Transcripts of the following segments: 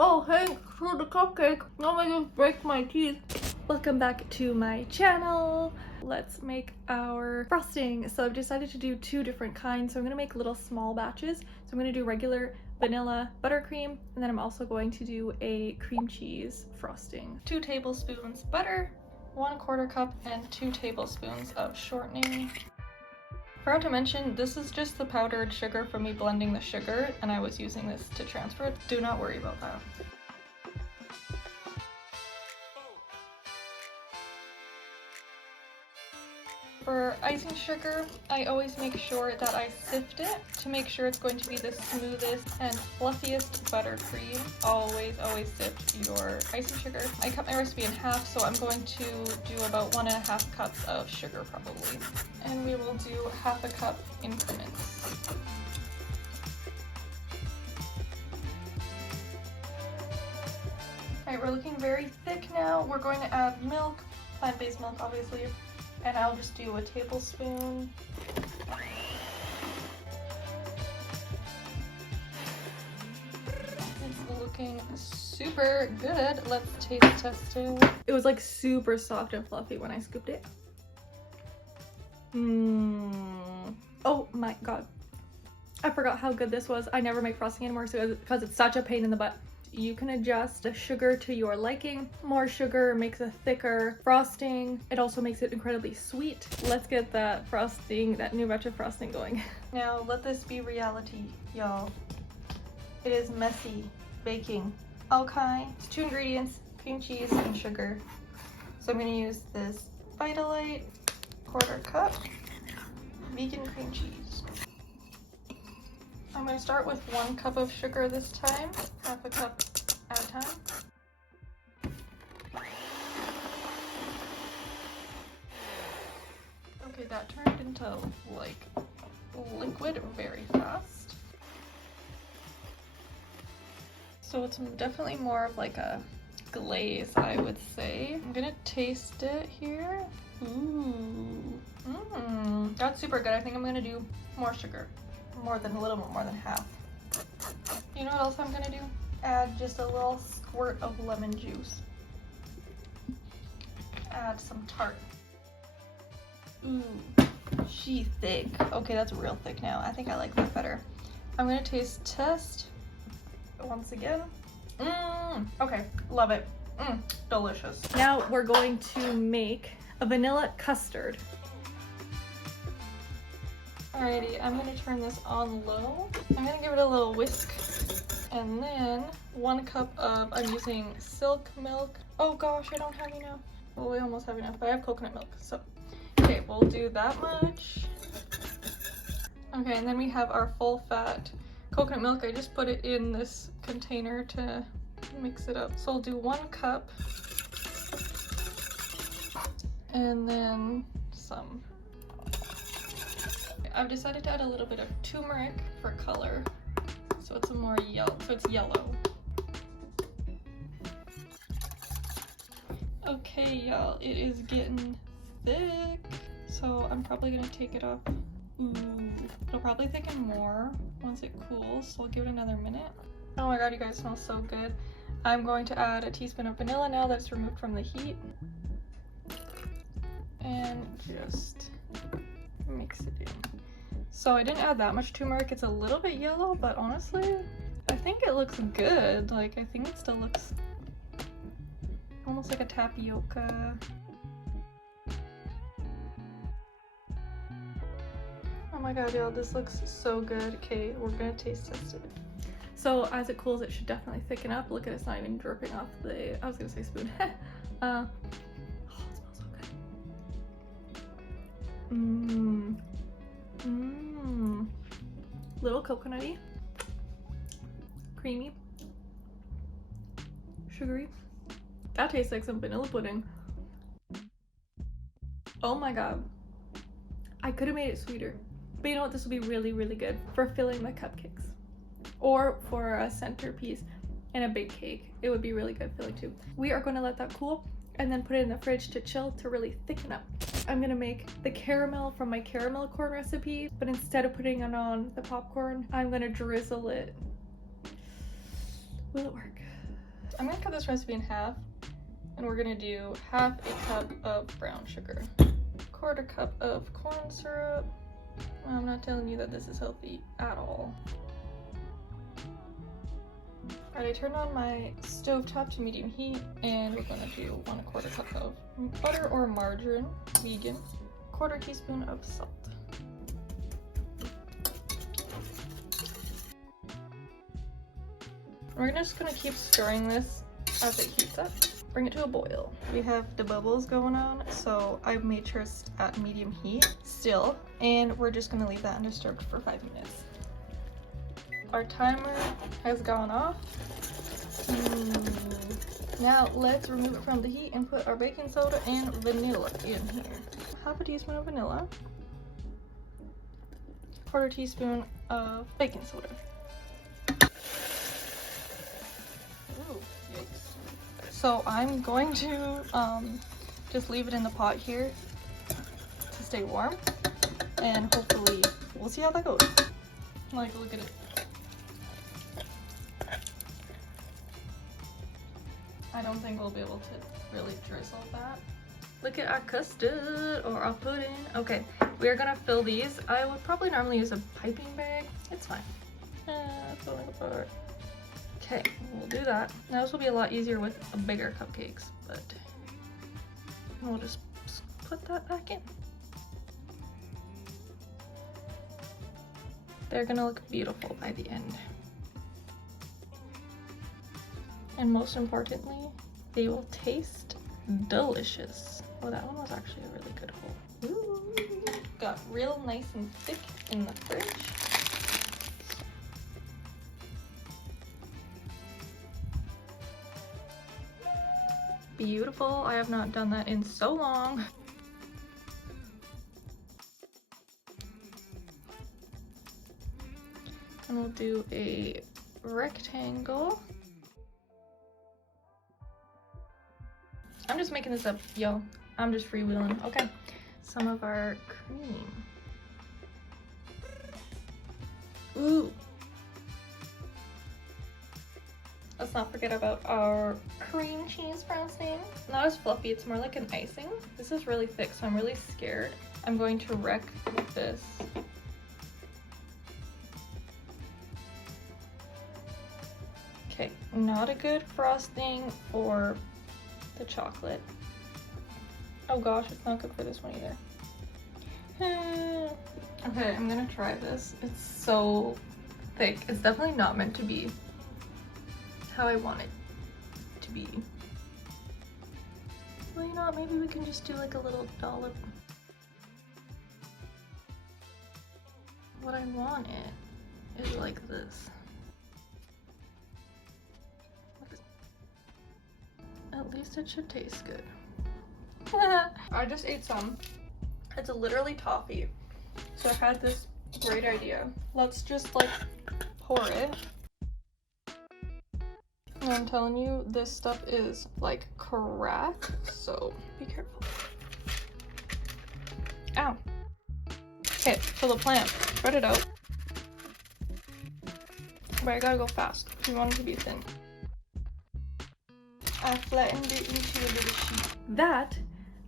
Oh, thanks for the cupcake. Now I just break my teeth. Welcome back to my channel. Let's make our frosting. So I've decided to do two different kinds. So I'm gonna make little small batches. So I'm gonna do regular vanilla buttercream, and then I'm also going to do a cream cheese frosting. 2 tablespoons butter, 1/4 cup, and 2 tablespoons of shortening. Forgot to mention, this is just the powdered sugar from me blending the sugar, and I was using this to transfer it. Do not worry about that. For icing sugar, I always make sure that I sift it to make sure it's going to be the smoothest and fluffiest buttercream. Always, always sift your icing sugar. I cut my recipe in half, so I'm going to do about 1.5 cups of sugar probably. And we will do 1/2 cup increments. Alright, we're looking very thick now. We're going to add milk, plant-based milk obviously. And I'll just do a tablespoon. It's looking super good. Let's taste test it. It was like super soft and fluffy when I scooped it. Oh my god. I forgot how good this was. I never make frosting anymore because it's such a pain in the butt. You can adjust the sugar to your liking. More sugar makes a thicker frosting. It also makes it incredibly sweet. Let's get that frosting, that new batch of frosting going. Now let this be reality, y'all. It is messy baking. Okay, it's 2 ingredients, cream cheese and sugar. So I'm gonna use this Vitalite 1/4 cup vegan cream cheese. I'm going to start with 1 cup of sugar this time, 1/2 cup at a time. Okay, that turned into like liquid very fast. So it's definitely more of like a glaze, I would say. I'm gonna taste it here. Ooh, that's super good. I think I'm gonna do more sugar. A little bit more than half. You know what else I'm gonna do? Add just a little squirt of lemon juice. Add some tart. Ooh, she's thick. Okay, that's real thick now. I think I like that better. I'm gonna taste test once again. Okay, love it. Delicious. Now we're going to make a vanilla custard. Alrighty, I'm gonna turn this on low. I'm gonna give it a little whisk. And then 1 cup of, I'm using silk milk. Oh gosh, I don't have enough. Well, we almost have enough, but I have coconut milk, so. Okay, we'll do that much. Okay, and then we have our full fat coconut milk. I just put it in this container to mix it up. So I'll do 1 cup. And then some. I've decided to add a little bit of turmeric for color, so it's a more yellow, so it's yellow. Okay, y'all, it is getting thick, so I'm probably gonna take it off. Ooh, it'll probably thicken more once it cools, so I'll give it another minute. Oh my god, you guys smell so good. I'm going to add a teaspoon of vanilla now that's removed from the heat, and just mix it in. So I didn't add that much turmeric. It's a little bit yellow, but honestly, I think it looks good. Like, I think it still looks almost like a tapioca. Oh my god, y'all, this looks so good. Okay, we're gonna taste test it. So as it cools, it should definitely thicken up. Look at it, it's not even dripping off the, I was gonna say spoon. Oh, it smells so good. Little coconutty, creamy, sugary. That tastes like some vanilla pudding. Oh my god. I could have made it sweeter. But you know what? This will be really, really good for filling the cupcakes. Or for a centerpiece in a big cake. It would be really good filling too. We are going to let that cool and then put it in the fridge to chill to really thicken up. I'm gonna make the caramel from my caramel corn recipe, but instead of putting it on the popcorn, I'm gonna drizzle it. Will it work? I'm gonna cut this recipe in half, and we're gonna do half a cup of brown sugar, 1/4 cup of corn syrup. I'm not telling you that this is healthy at all. Alright, I turned on my stovetop to medium heat, and we're gonna do 1/4 cup of butter or margarine, vegan, 1/4 teaspoon of salt. We're just gonna keep stirring this as it heats up. Bring it to a boil. We have the bubbles going on, so I've made sure it's at medium heat still, and we're just gonna leave that undisturbed for 5 minutes. Our timer has gone off. Now let's remove it from the heat and put our baking soda and vanilla in here. 1/2 teaspoon of vanilla, 1/4 teaspoon of baking soda. Ooh, yikes. So I'm going to just leave it in the pot here to stay warm, and hopefully we'll see how that goes. Like, look at it. I don't think we'll be able to really drizzle that. Look at our custard or our pudding. Okay, we are gonna fill these. I would probably normally use a piping bag. It's fine. Falling apart. Okay, we'll do that. Now this will be a lot easier with bigger cupcakes, but we'll just put that back in. They're gonna look beautiful by the end. And most importantly, they will taste delicious. Oh, that one was actually a really good hole. Ooh, got real nice and thick in the fridge. Beautiful. I have not done that in so long. And we'll do a rectangle. I'm just making this up, yo. I'm just freewheeling. Okay. Some of our cream. Ooh. Let's not forget about our cream cheese frosting. Not as fluffy, it's more like an icing. This is really thick, so I'm really scared. I'm going to wreck this. Okay, not a good frosting for the chocolate. Oh gosh, it's not good for this one either. Okay, I'm gonna try this. It's so thick. It's definitely not meant to be how I want it to be. Well, you know what? Maybe we can just do like a little dollop. What I want it is like this. At least it should taste good. I just ate some. It's literally toffee. So I had this great idea. Let's just like pour it. And I'm telling you, this stuff is like crack, so be careful. Ow. Okay, so the plan. Spread it out. But I gotta go fast. We want it to be thin. I flattened it into a little sheet. That,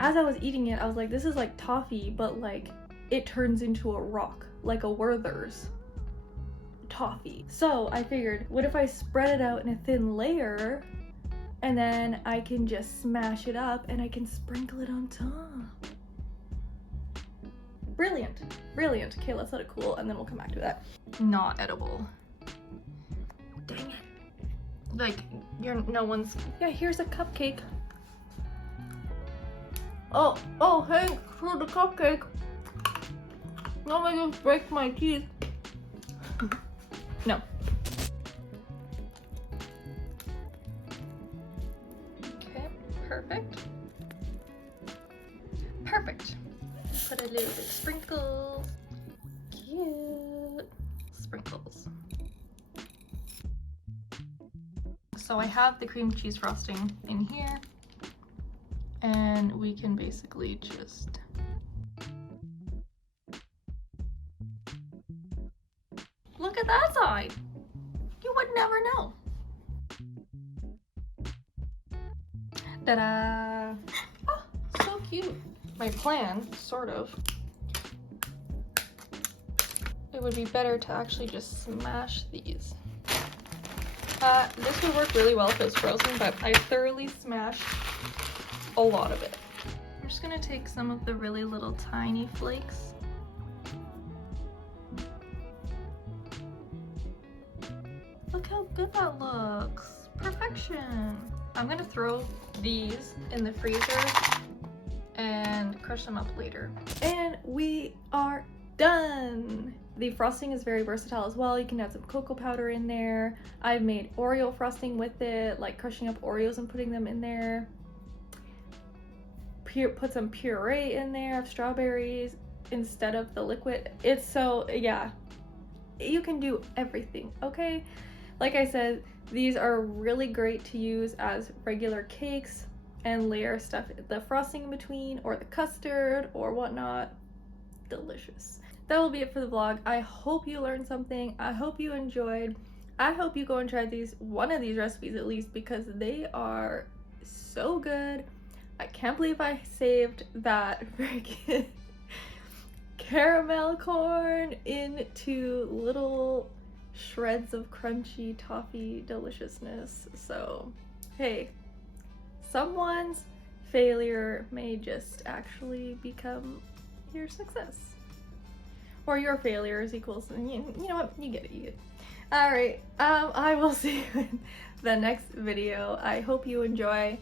as I was eating it, I was like, this is like toffee, but like it turns into a rock, like a Werther's toffee. So I figured, what if I spread it out in a thin layer, and then I can just smash it up and I can sprinkle it on top. Brilliant, brilliant. Okay, let's let it cool and then we'll come back to that. Not edible. Dang it. Like, no one's, yeah, here's a cupcake. Oh, thanks for the cupcake. Now I just break my teeth. No. Okay, perfect. Perfect. Put a little bit of sprinkles. Cute. Sprinkles. So I have the cream cheese frosting in here, and we can basically just look at that side. You would never know. Ta-da! Oh, so cute. My plan, sort of. It would be better to actually just smash these. This would work really well if it was frozen, but I thoroughly smashed a lot of it. I'm just gonna take some of the really little tiny flakes. Look how good that looks. Perfection. I'm gonna throw these in the freezer and crush them up later. And we are done. The frosting is very versatile as well. You can add some cocoa powder in there. I've made Oreo frosting with it, like crushing up Oreos and putting them in there. Put some puree in there of strawberries instead of the liquid. It's so, yeah, you can do everything, okay? Like I said, these are really great to use as regular cakes and layer stuff, the frosting in between or the custard or whatnot. Delicious. That will be it for the vlog. I hope you learned something. I hope you enjoyed. I hope you go and try one of these recipes at least, because they are so good. I can't believe I saved that freaking caramel corn into little shreds of crunchy toffee deliciousness. So hey, someone's failure may just actually become your success, or your failure is equals, you know what, you get it. All right, I will see you in the next video. I hope you enjoy.